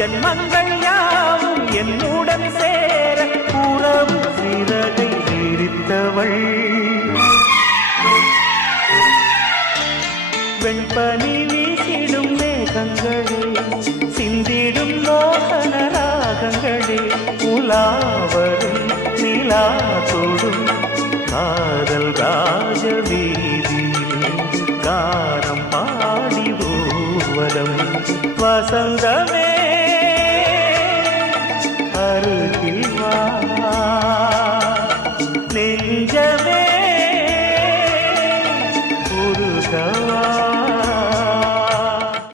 ஜன்மங்கள் யாவும் என்னுடன் சேர உறவு சிறகை விரித்தவள். வெண்பனி வீசிடும் மேகங்களே, சிந்திடும் மோகன ராகங்களே, உலாவரும் நிலா தொடும் காதல் ராஜ வீதியில் கானம் பாடி ஊர்வலம். வசந்தமே அருகில் வா.